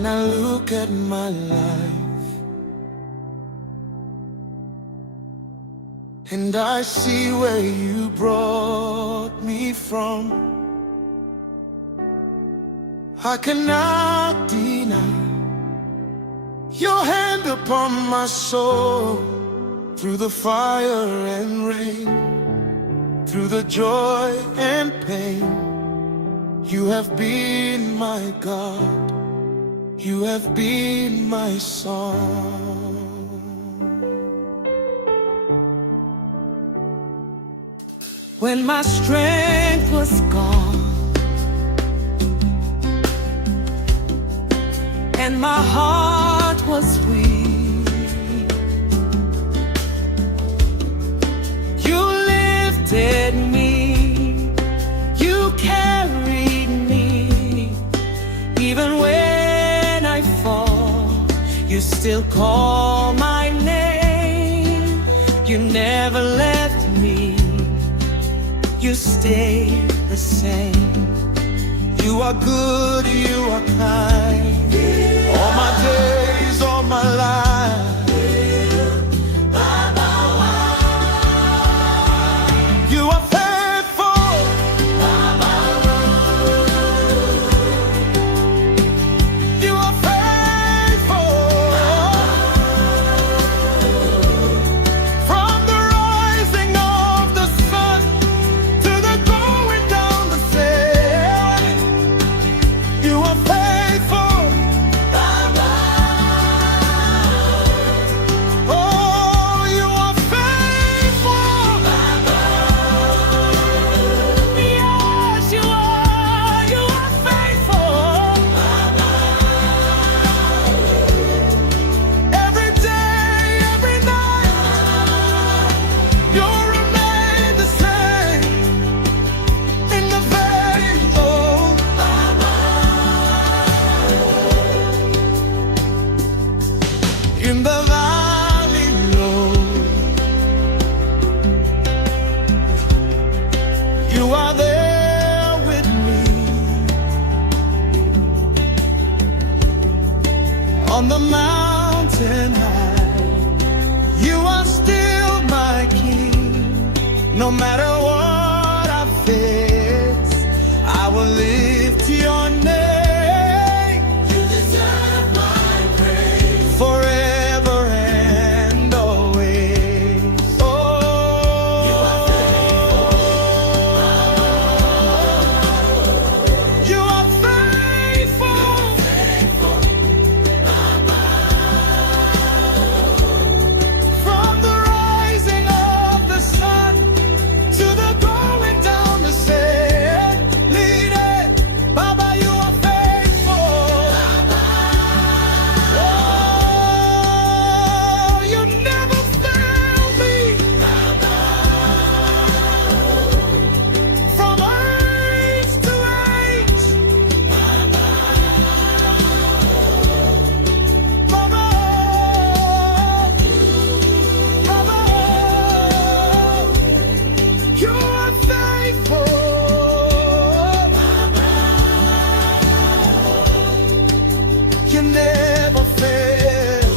When I look at my life and I see where you brought me from, I cannot deny your hand upon my soul. Through the fire and rain, through the joy and pain, you have been my God. You have been my song. When my strength was gone and my heart was weak, you lifted me, you carried me. Even when I fall, you still call my name. You never left me, you stay the same. You are good, you are kind. All my days, all my life, you are faithful. You are faithful. From the rising of the sun to the going down the same, you are faithful. Oh, you are faithful. Yes, you are faithful. Every day, every night, you remain the same. In the very low, in the valley low, you are there with me. On the mountain high, you are still my king. No matter what I face, I will lift your name. You deserve my praise forever and always. Oh, you are faithful. You are faithful. From the rising of the sun to the going down the same, lead it, Baba, you are faithful. Oh, you never fail me. From age to age, Baba, Baba, you are faithful. You never fail.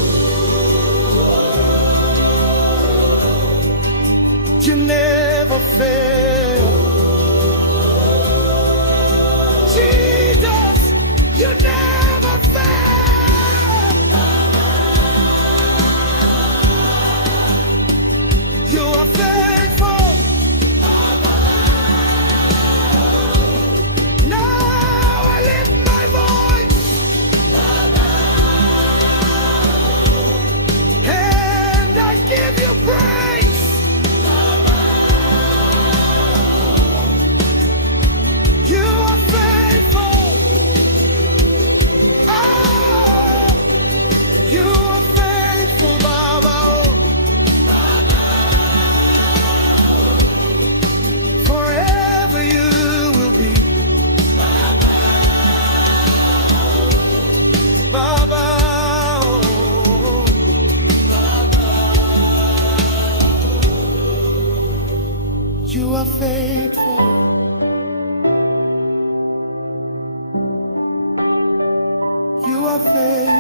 You never fail. Jesus, you never fail. You are faithful. Now I lift my voice and I give you praise. You are faithful. Ah, you are faithful, Baba. Forever you will be, Baba. You are faithful. You are faithful.